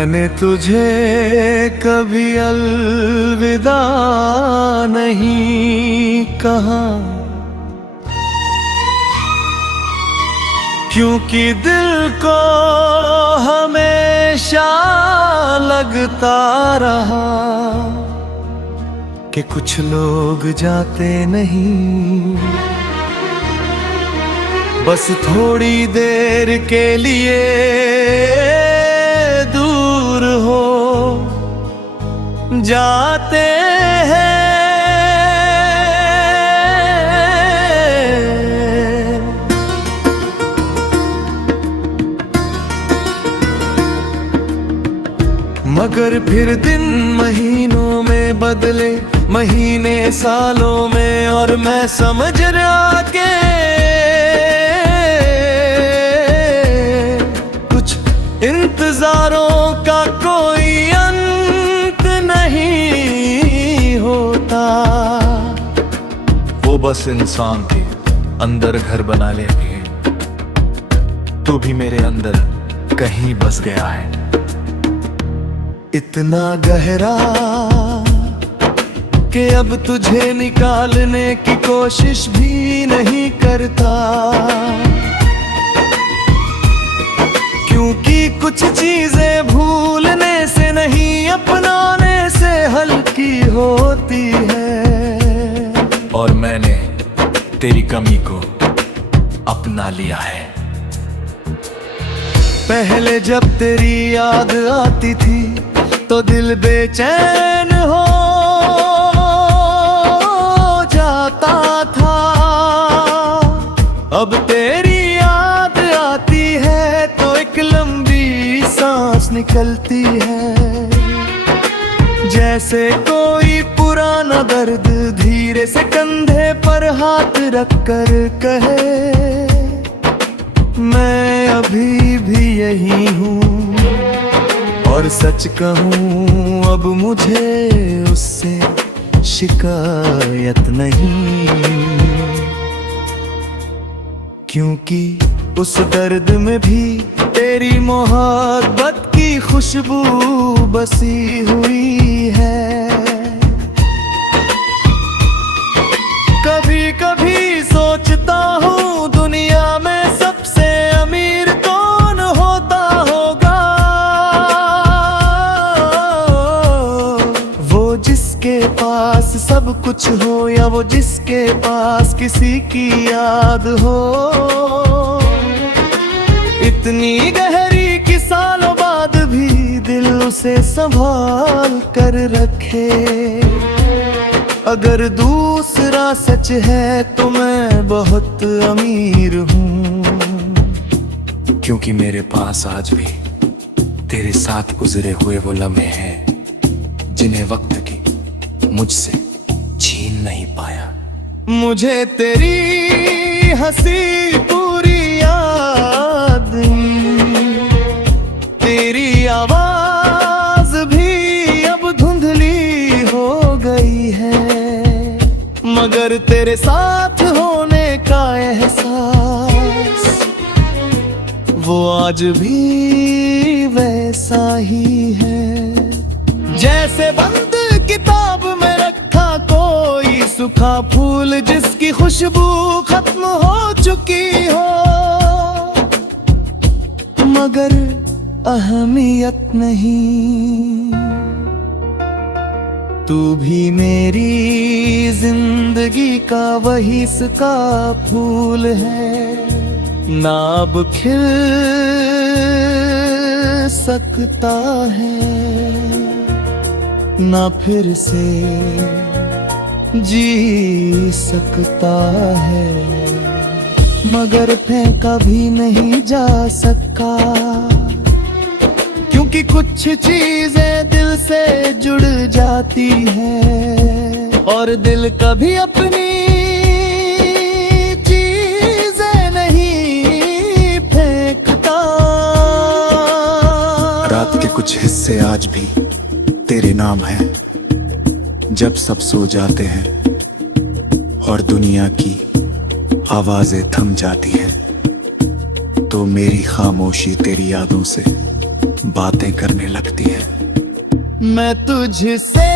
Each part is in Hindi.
मैंने तुझे कभी अलविदा नहीं कहा, क्योंकि दिल को हमेशा लगता रहा कि कुछ लोग जाते नहीं, बस थोड़ी देर के लिए दूर हो जाते हैं। मगर फिर दिन महीनों में बदले, महीने सालों में, और मैं समझ रहा के कुछ इंतजारों का कोई अंत नहीं होता। वो बस इंसान के अंदर घर बना लेंगे, तू भी मेरे अंदर कहीं बस गया है। इतना गहरा कि अब तुझे निकालने की कोशिश भी नहीं करता, क्योंकि कुछ चीजें भूलने से नहीं अपनाने से हल्की होती है। और मैंने तेरी कमी को अपना लिया है। पहले जब तेरी याद आती थी तो दिल बेचैन हो जाता था, अब तेरी याद आती है तो एक लंबी सांस निकलती है। जैसे कोई पुराना दर्द धीरे से कंधे पर हाथ रखकर कहे, मैं अभी भी यही हूँ, और सच कहूँ अब मुझे उससे शिकायत नहीं, क्योंकि उस दर्द में भी तेरी मोहब्बत की खुशबू बसी हुई है। कभी कभी सोचता हूँ दुनिया में सबसे अमीर कौन होता होगा, वो जिसके पास सब कुछ हो या वो जिसके पास किसी की याद हो। इतनी गहरी कि सालों बाद भी दिल उसे संभाल कर रखे। अगर दूसरा सच है तो मैं बहुत अमीर हूँ, क्योंकि मेरे पास आज भी तेरे साथ गुजरे हुए वो लम्हे हैं जिन्हें वक्त की मुझसे छीन नहीं पाया। मुझे तेरी हंसी पूरी याद, तेरी आवाज भी अब धुंधली हो गई है, मगर तेरे साथ होने का एहसास वो आज भी वैसा ही है। जैसे बंद किताब में रखा कोई सूखा फूल जिसकी खुशबू खत्म हो चुकी हो, मगर अहमियत नहीं। तू भी मेरी जिंदगी का वही सूखा फूल है, ना अब खिल सकता है, ना फिर से जी सकता है, मगर फेंका भी नहीं जा सका, क्योंकि कुछ चीजें दिल से जुड़ जाती हैं और दिल कभी अपनी चीजें नहीं फेंकता। रात के कुछ हिस्से आज भी तेरे नाम हैं, जब सब सो जाते हैं और दुनिया की आवाजें थम जाती हैं, तो मेरी खामोशी तेरी यादों से बातें करने लगती है। मैं तुझसे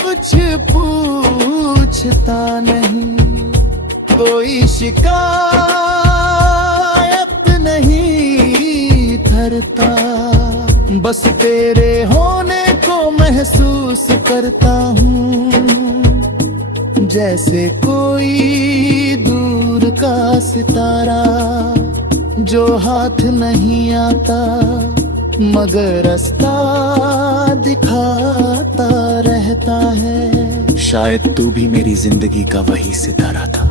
कुछ पूछता नहीं, कोई शिकायत नहीं धरता, बस तेरे होने को महसूस करता हूँ, जैसे कोई दूर का सितारा जो हाथ नहीं आता मगर रास्ता दिखाता रहता है। शायद तू भी मेरी जिंदगी का वही सितारा था,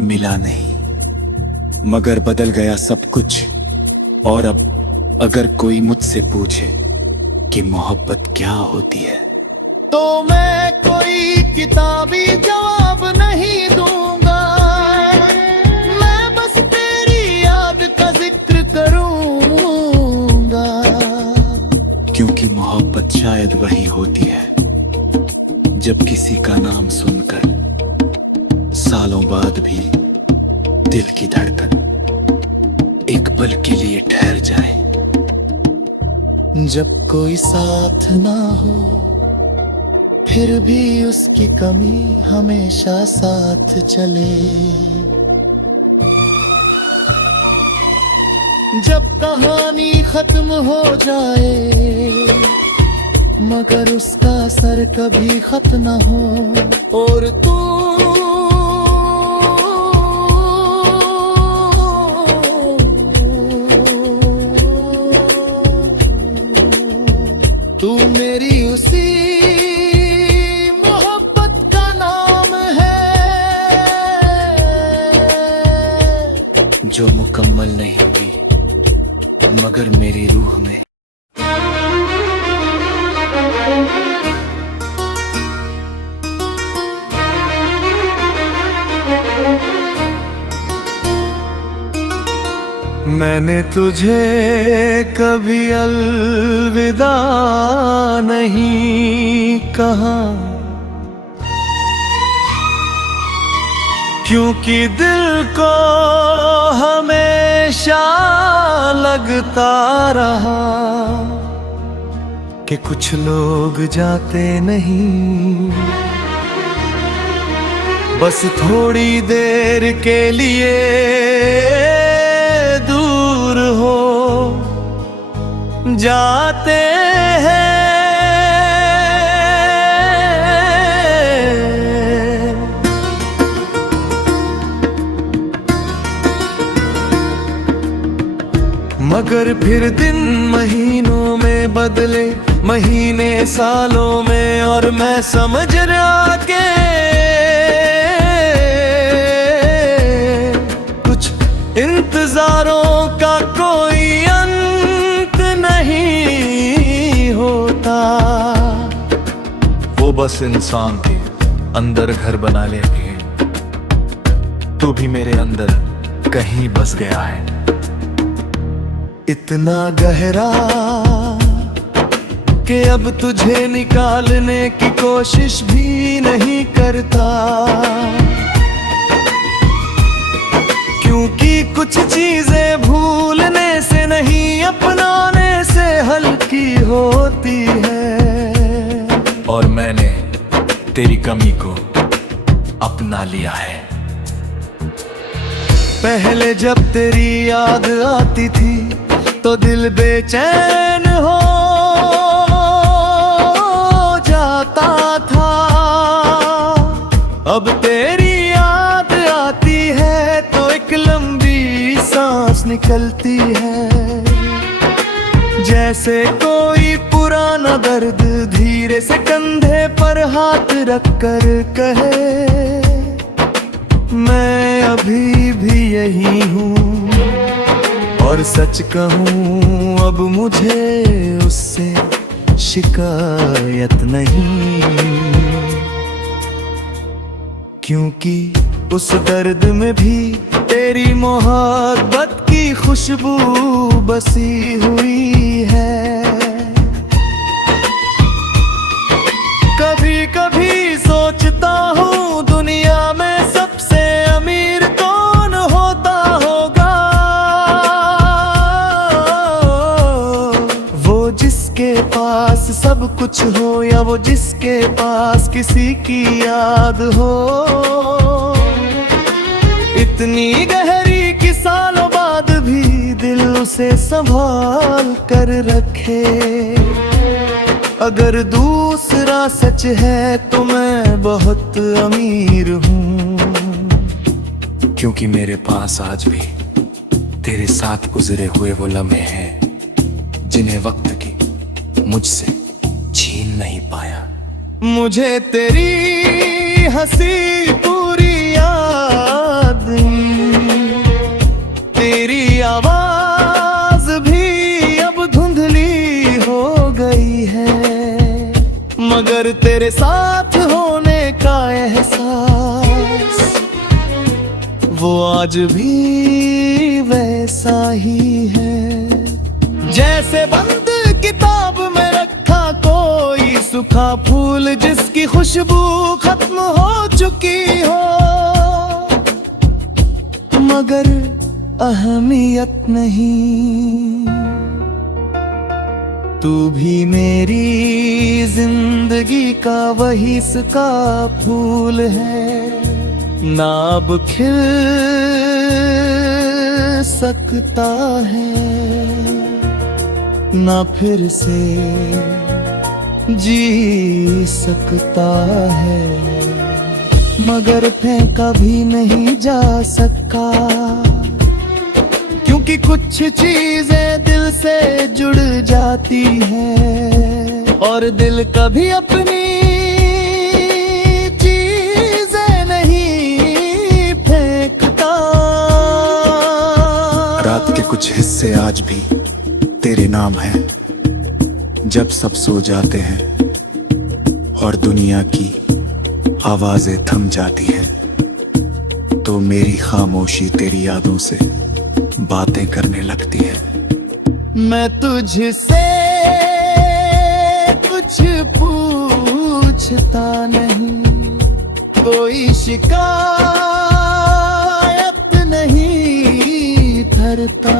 मिला नहीं मगर बदल गया सब कुछ। और अब अगर कोई मुझसे पूछे कि मोहब्बत क्या होती है, तो मैं कोई किताबी जवाब नहीं दूंगा, मैं बस तेरी याद का जिक्र करूंगा। क्योंकि मोहब्बत शायद वही होती है जब किसी का नाम सुनकर सालों बाद भी दिल की धड़कन एक पल के लिए ठहर जाए। जब कोई साथ ना हो फिर भी उसकी कमी हमेशा साथ चले, जब कहानी खत्म हो जाए मगर उसका असर कभी खत्म ना हो, और तू मेरी उसी मोहब्बत का नाम है जो मुकम्मल नहीं हुई मगर मेरी रूह में। मैंने तुझे कभी अलविदा नहीं कहा, क्योंकि दिल को हमेशा लगता रहा कि कुछ लोग जाते नहीं, बस थोड़ी देर के लिए दूर हो जाते हैं। मगर फिर दिन महीनों में बदले, महीने सालों में, और मैं समझ रहा के कुछ इंतजारों का कोई अंत नहीं होता। वो बस इंसान थी, अंदर घर बना लेके, तू भी मेरे अंदर कहीं बस गया है, इतना गहरा कि अब तुझे निकालने की कोशिश भी नहीं करता, क्योंकि कुछ चीजें भूलने से नहीं अपनाने से हल्की होती है। और मैंने तेरी कमी को अपना लिया है। पहले जब तेरी याद आती थी तो दिल बेचैन हो जाता था, अब तेरी याद आती है तो एक लंबी सांस निकलती है, जैसे कोई पुराना दर्द धीरे से कंधे पर हाथ रखकर कहे, मैं अभी भी यही हूँ, और सच कहूँ अब मुझे उससे शिकायत नहीं, क्योंकि उस दर्द में भी तेरी मोहब्बत की खुशबू बसी हुई है। कभी कभी सोचता हूँ दुनिया में सबसे अमीर कौन होता होगा, पास सब कुछ हो या वो जिसके पास किसी की याद हो, इतनी गहरी कि सालों बाद भी दिल उसे संभाल कर रखे। अगर दूसरा सच है तो मैं बहुत अमीर हूँ, क्योंकि मेरे पास आज भी तेरे साथ गुजरे हुए वो लम्हे हैं जिन्हें वक्त की मुझसे छीन नहीं पाया। मुझे तेरी हंसी पूरी याद, तेरी आवाज भी अब धुंधली हो गई है, मगर तेरे साथ होने का एहसास वो आज भी वैसा ही है। जैसे बंद किताब में रखा कोई सूखा फूल जिसकी खुशबू खत्म हो चुकी हो, मगर अहमियत नहीं। तू भी मेरी जिंदगी का वही सूखा फूल है, ना अब खिल सकता है, ना फिर से जी सकता है, मगर फेंका भी नहीं जा सका, क्योंकि कुछ चीजें दिल से जुड़ जाती हैं और दिल कभी अपनी रात के कुछ हिस्से आज भी तेरे नाम है। जब सब सो जाते हैं और दुनिया की आवाजें थम जाती हैं, तो मेरी खामोशी तेरी यादों से बातें करने लगती है। मैं तुझसे कुछ पूछता नहीं, कोई शिकायत नहीं करता,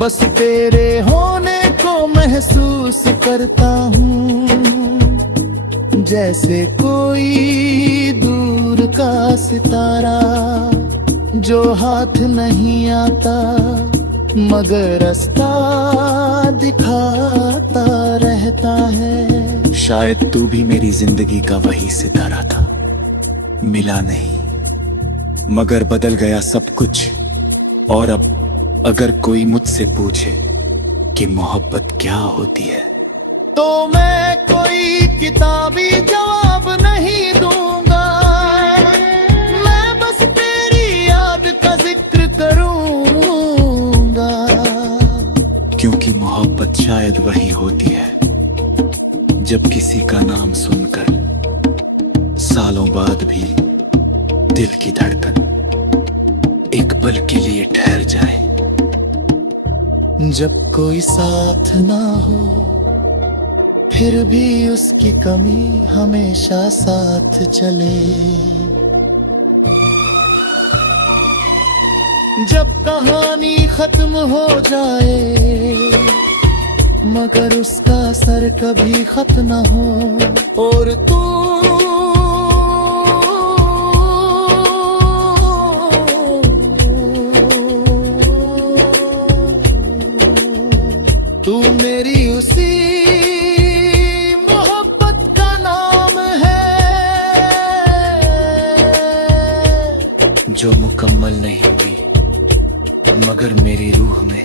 बस तेरे होने को महसूस करता हूँ, जैसे कोई दूर का सितारा जो हाथ नहीं आता मगर रास्ता दिखाता रहता है। शायद तू भी मेरी जिंदगी का वही सितारा था, मिला नहीं मगर बदल गया सब कुछ। और अब अगर कोई मुझसे पूछे कि मोहब्बत क्या होती है, तो मैं कोई किताबी जवाब नहीं दूंगा, मैं बस तेरी याद का जिक्र करूंगा, क्योंकि मोहब्बत शायद वही होती है जब किसी का नाम सुनकर सालों बाद भी दिल की धड़कन एक पल के लिए ठहर जाए। जब कोई साथ ना हो फिर भी उसकी कमी हमेशा साथ चले, जब कहानी खत्म हो जाए मगर उसका असर कभी खत्म ना हो, और तू मेरी उसी मोहब्बत का नाम है जो मुकम्मल नहीं हुई मगर मेरी रूह में